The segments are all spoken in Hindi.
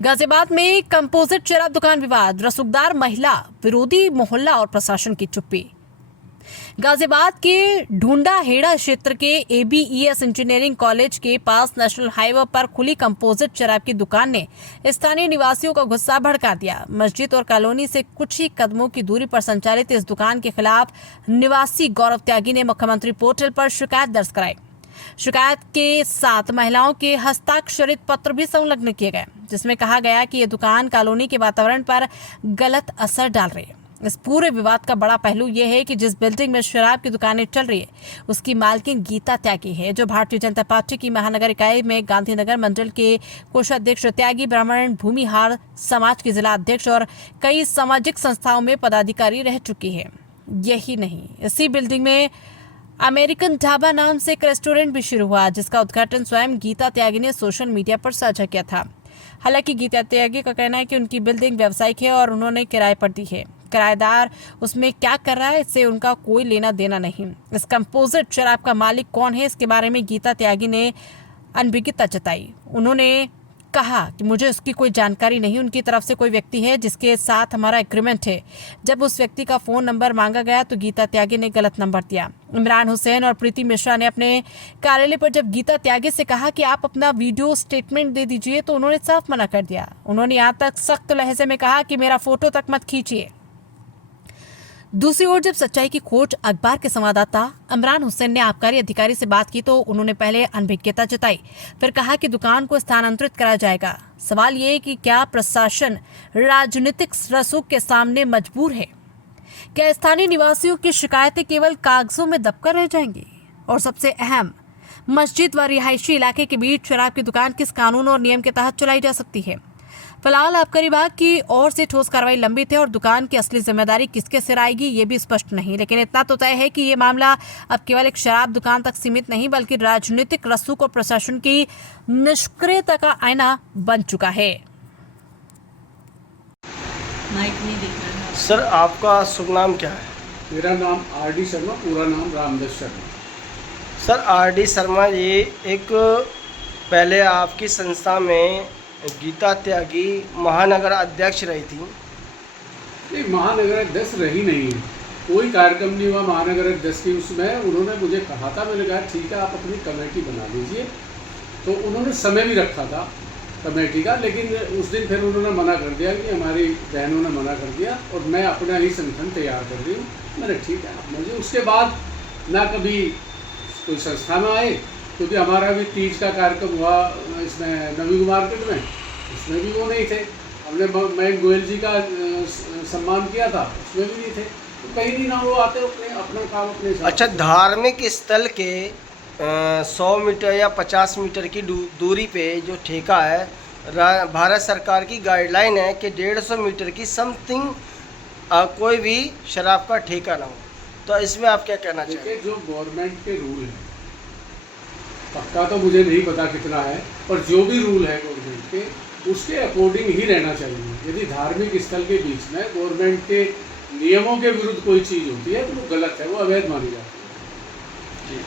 गाजियाबाद में कंपोजिट शराब दुकान विवाद, रसूखदार महिला विरोधी मोहल्ला और प्रशासन की चुप्पी। गाजियाबाद के ढूंढाहेड़ा क्षेत्र के ABES इंजीनियरिंग कॉलेज के पास नेशनल हाईवे पर खुली कंपोजिट शराब की दुकान ने स्थानीय निवासियों का गुस्सा भड़का दिया। मस्जिद और कॉलोनी से कुछ ही कदमों की दूरी पर संचालित इस दुकान के खिलाफ निवासी गौरव त्यागी ने मुख्यमंत्री पोर्टल पर शिकायत दर्ज कराई। शिकायत के साथ महिलाओं के हस्ताक्षरित पत्र भी संलग्न किए गए, जिसमें कहा गया कि ये दुकान कॉलोनी के वातावरण पर गलत असर डाल रही है। इस पूरे विवाद का बड़ा पहलू यह है कि जिस बिल्डिंग में शराब की दुकानें चल रही है उसकी मालकिन गीता त्यागी है, जो भारतीय जनता पार्टी की महानगर इकाई में गांधीनगर मंडल के कोषाध्यक्ष, त्यागी ब्राह्मण भूमिहार समाज की जिला अध्यक्ष और कई सामाजिक संस्थाओं में पदाधिकारी रह चुकी है। यही नहीं, इसी बिल्डिंग में अमेरिकन ढाबा नाम से एक रेस्टोरेंट भी शुरू हुआ, जिसका उद्घाटन स्वयं गीता त्यागी ने सोशल मीडिया पर साझा किया था। हालांकि गीता त्यागी का कहना है कि उनकी बिल्डिंग व्यावसायिक है और उन्होंने किराए पर दी है। किराएदार उसमें क्या कर रहा है, इससे उनका कोई लेना देना नहीं। इस कंपोजिट शराब का मालिक कौन है, इसके बारे में गीता त्यागी ने अनभिज्ञता जताई। उन्होंने कहा कि मुझे उसकी कोई जानकारी नहीं, उनकी तरफ से कोई व्यक्ति है जिसके साथ हमारा एग्रीमेंट है। जब उस व्यक्ति का फोन नंबर मांगा गया तो गीता त्यागी ने गलत नंबर दिया। इमरान हुसैन और प्रीति मिश्रा ने अपने कार्यालय पर जब गीता त्यागी से कहा कि आप अपना वीडियो स्टेटमेंट दे दीजिए तो उन्होंने साफ मना कर दिया। उन्होंने यहाँ तक सख्त लहजे में कहा कि मेरा फोटो तक मत खींचिए। दूसरी ओर जब सच्चाई की खोज अखबार के संवाददाता इमरान हुसैन ने आबकारी अधिकारी से बात की तो उन्होंने पहले अनभिज्ञता जताई, फिर कहा कि दुकान को स्थानांतरित कराया जाएगा। सवाल ये है कि क्या प्रशासन राजनीतिक रसूख के सामने मजबूर है? क्या स्थानीय निवासियों की शिकायतें केवल कागजों में दबकर रह जाएंगी? और सबसे अहम, मस्जिद व रिहायशी इलाके के बीच शराब की दुकान किस कानून और नियम के तहत चलाई जा सकती है? फिलहाल आबकारी विभाग की ओर से ठोस कार्रवाई लंबित है और दुकान की असली जिम्मेदारी किसके सिर आएगी ये भी स्पष्ट नहीं। लेकिन इतना तो तय है कि ये मामला अब केवल एक शराब दुकान तक सीमित नहीं बल्कि राजनीतिक रसूख और प्रशासन की निष्क्रियता का आईना बन चुका है। माइक नहीं दिख रहा है। सर, आपका शुभ नाम क्या है? मेरा नाम RD शर्मा, पूरा नाम रामदास शर्मा। सर, RD शर्मा जी, एक पहले आपकी संस्था में गीता त्यागी महानगर अध्यक्ष रही थी। नहीं, महानगर अध्यक्ष रही नहीं है, कोई कार्यक्रम नहीं हुआ महानगर अध्यक्ष की। उसमें उन्होंने मुझे कहा था, मैंने कहा ठीक है आप अपनी कमेटी बना लीजिए, तो उन्होंने समय भी रखा था कमेटी का, लेकिन उस दिन फिर उन्होंने मना कर दिया कि हमारी बहनों ने मना कर दिया और मैं अपना ही संगठन तैयार कर रही हूँ। मैंने ठीक है मुझे उसके बाद ना कभी कोई संस्था में आए, क्योंकि हमारा भी तीज का कार्यक्रम हुआ इसमें नवी मार्केट में, उसमें भी वो नहीं थे। हमने मयंक गोयल जी का सम्मान किया था, उसमें भी नहीं थे। तो कहीं नहीं ना वो आते अपना काम अपने साथ। अच्छा, धार्मिक स्थल के 100 मीटर या 50 मीटर की दूरी पे जो ठेका है, भारत सरकार की गाइडलाइन है कि 150 मीटर की समथिंग कोई भी शराब का ठेका ना हो। तो इसमें आप क्या कहना चाहेंगे? जो गवर्नमेंट के रूल है, पक्का तो मुझे नहीं पता कितना है, पर जो भी रूल है गवर्नमेंट के, उसके अकॉर्डिंग ही रहना चाहिए। यदि धार्मिक स्थल के बीच में गवर्नमेंट के नियमों के विरुद्ध कोई चीज़ होती है तो वो गलत है, वो अवैध मानी जाती है।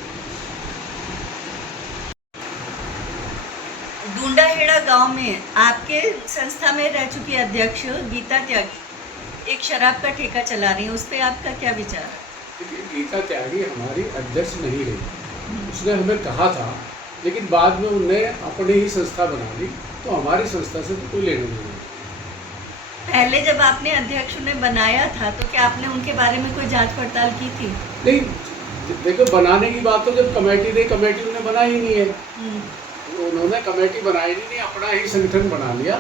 ढूंढाहेड़ा गांव में आपके संस्था में रह चुकी अध्यक्ष गीता त्यागी एक शराब का ठेका चला रही है, उस पर आपका क्या विचार है? देखिए, गीता त्यागी हमारी अध्यक्ष नहीं रही, उसने हमें कहा था, लेकिन बाद में उन्होंने अपनी ही संस्था बना ली, तो हमारी संस्था से तो कोई लेना नहीं। पहले जब आपने अध्यक्ष ने बनाया था तो क्या आपने उनके बारे में कोई जांच पड़ताल की थी? नहीं, देखो बनाने की बात तो जब कमेटी ने उन्हें बनाई ही नहीं है, उन्होंने कमेटी बनाई नहीं, अपना ही संगठन बना लिया।